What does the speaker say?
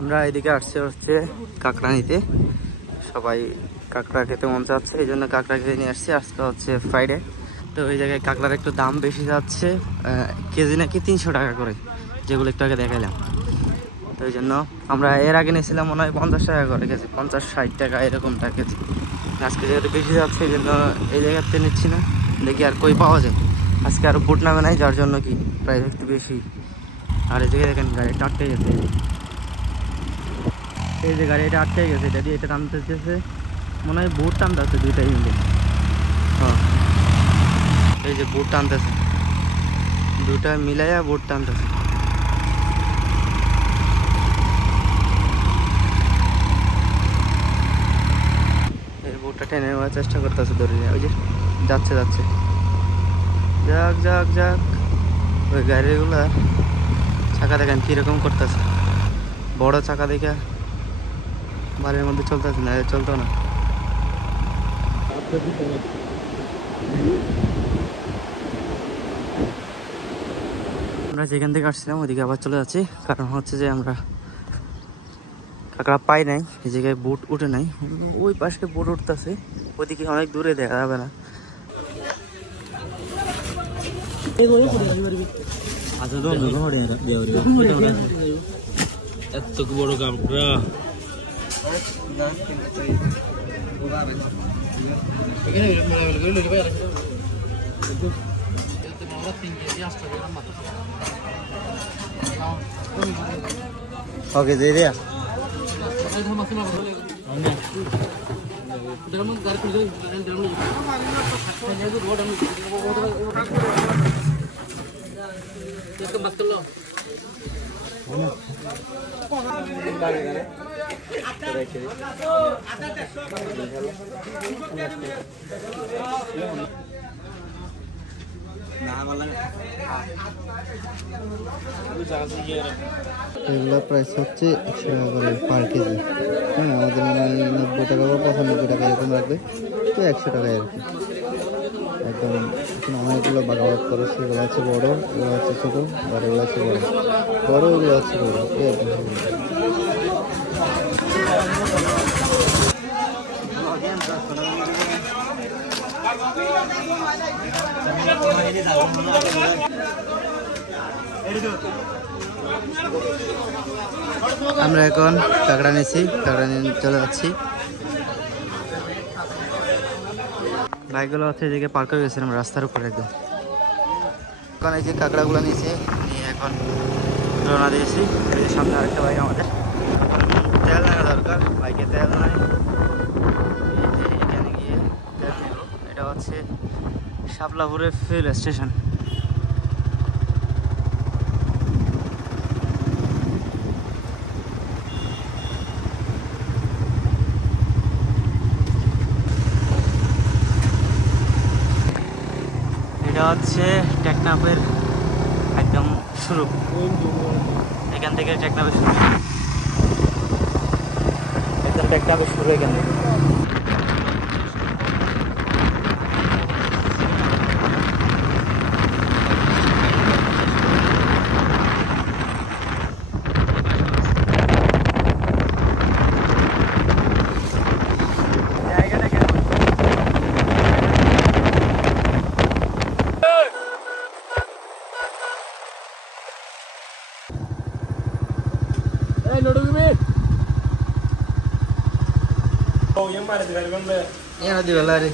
আমরা এদিকে আসছে হচ্ছে কাঁকড়া নিতে, সবাই কাঁকড়া খেতে মন চাচ্ছে, এই জন্য কাঁকড়া খেতে নিয়ে আসছে। আজকে হচ্ছে ফ্রাইডে, তো ওই জায়গায় কাঁকড়ার একটু দাম বেশি যাচ্ছে, কেজি নাকি 300 টাকা করে, যেগুলো একটু আগে দেখাইলাম। তো এই জন্য আমরা এর আগে নিয়েছিলাম মনে হয় 50 টাকা করে কেজি, 50-60 টাকা এরকম টাকা কেজি। আজকে যেহেতু বেশি যাচ্ছে এই জন্য এই জায়গাতে নিচ্ছি না, দেখি আর কই পাওয়া যায়। আজকে আর বোট নামে নাই, যার জন্য কি প্রাইস একটু বেশি। আর এই জায়গায় দেখেন গাড়িটা আটকে গেছে, এই যে গাড়িটা আটকে গেছে, এটা দিয়ে এটা টানতেছে, মনে হয় বোট টানতেছে দুইটাই মিলে। হ্যাঁ, এই যে বোট টানতেছে, দুটা মিলাইয়া বোট টানতেছে। এই বোটটা টেনে নেওয়ার চেষ্টা করতেছে, ধরে নিয়ে ওই যে যাচ্ছে যাচ্ছে, যাক যাক যাক। ওই গাড়িগুলা চাকা দেখেন কিরকম করতেছে, বড় চাকা দেখে বাড়ির মধ্যে চলতেছে না, চলতো না। আমরা যেখান থেকে আসছিলাম ওইদিকে আবার চলে যাচ্ছি, কারণ হচ্ছে যে আমরা কাঁকড়া পাই নাই, এই জায়গায় বোট উঠে নাই, ওই পাশে বোট উঠতেছে, ওইদিকে অনেক দূরে দেখা যাবে না। এত বড় কাঁকড়া ওকে দিয়ে দিয়া এগুলো প্রাইস হচ্ছে 100 টাকা করে পার কেজি। হ্যাঁ, আমাদের মনে হয় 90 টাকা বা 95 টাকা এরকম রাখবে, তো 100 টাকায় আর কি। একদম এখন অনেকগুলো ভাগাভাগ করেছে, এগুলো হচ্ছে বড়, এগুলো হচ্ছে ছোট, আর এগুলো হচ্ছে বড় বড়, এগুলো হচ্ছে বড়। আমরা এখন কাঁকড়া নিয়েছি, কাঁকড়া নিয়ে চলে যাচ্ছি। বাইকগুলো হচ্ছে এদিকে পার্ক হয়ে গেছিলাম রাস্তার উপরে একদম। এখন এই যে কাঁকড়াগুলো নিয়েছি, নিয়ে এখন রওনা দিয়েছি। এই যে সামনে আরেকটা বাইক, আমাদের তেল নেওয়া দরকার, বাইকে তেল নাই, এখানে গিয়ে তেল নেব। এটা হচ্ছে শাপলাপুরের ফিল স্টেশন। এটা হচ্ছে টেকনাফের একদম শুরু, এখান থেকে টেকনাফের শুরু, একদম টেকনাফের শুরু এখান থেকে। Yan di balari.